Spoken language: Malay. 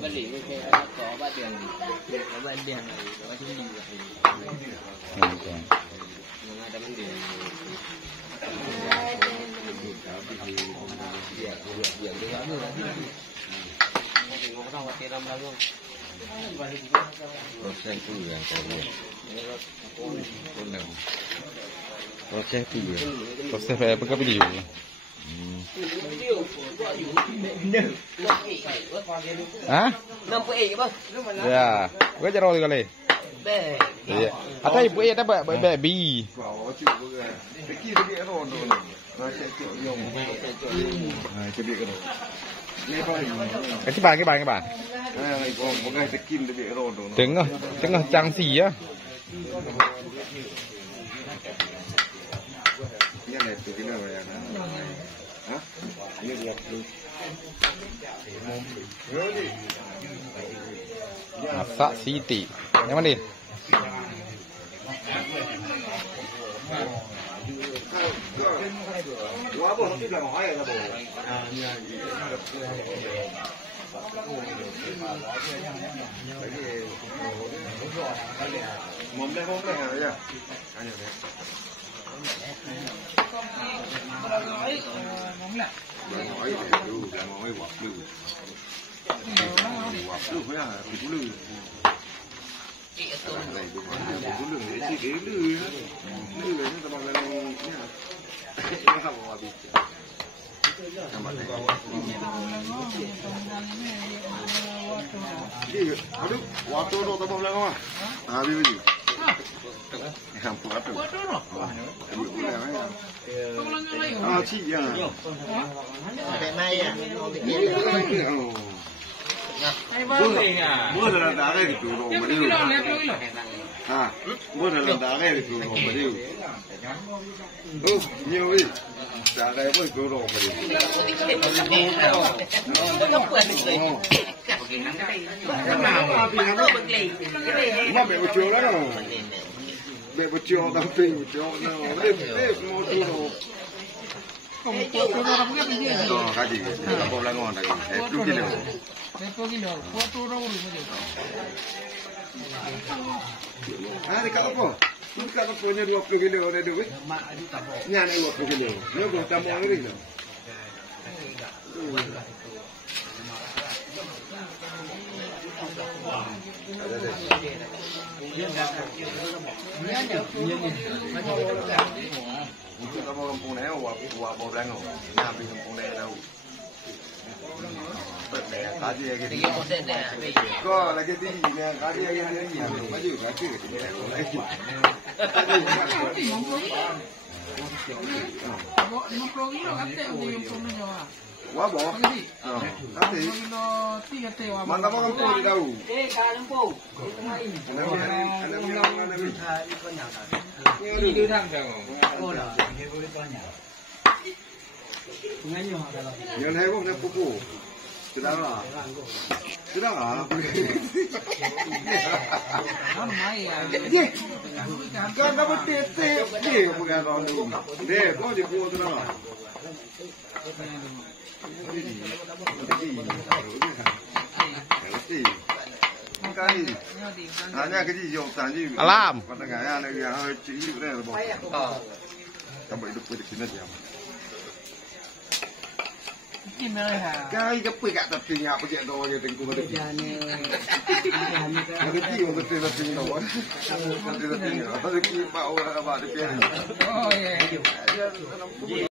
beli ke có ba tiền có ba tiền có cái gì vậy nhưng ada mandi proses itu yang proses itu proses apa ke video hah? 60 bang. Ya, gue jero kali. Iya. Ada ibu ada baby. Cái bàn cái bàn. Tengah trang xì á. Masak Siti. Yang mana ni? Aduh, waktu tu tak boleh lama. Habis baju. Yang buat tu. Ah, cik ya. Buat dalam darah itu orang beriu. Ah, buat dalam darah itu orang beriu. Oh, nyawi. Darah pun itu orang beriu. Mà bẹ bột chiều đó, bẹ bột chiều tao tìm bột chiều nào, đây mua tu đồ. Không tu đồ làm cái gì? Cái gì? Bao la ngon này, two kilo. 2 kilo, 4 đồ rồi. Ah, dekat apa? Dekat apa punya 20 kilo ada duit? Nya nak 20 kilo. Dia gua tambah lagi tu. Untuk kamu kampung ni, wah boran oh, nabi kampung ni tahu. Berdaya kaji lagi. 3% Kau lagi tinggi ni, kaji lagi tinggi. Maju kaji lagi. Wah boh. Nanti. Mana kamu kampung tahu? Kampung. Ini dah tanggung. Yang hai pun dah pupu. Sudah lah. Sudah lah. Kan dapat tete. Dia bukan orang tu. Dia kau je puas sudah lah. Cái nhà cái gì dùng sản gì alam còn cái nhà này hơi chỉ cái này là bỏ tao bị được cái gì cái quỷ gạt tập tiền nhà của chị đồ như tình của mình cái gì mà cái tiền là tiền đồ tao được bao là bạn được tiền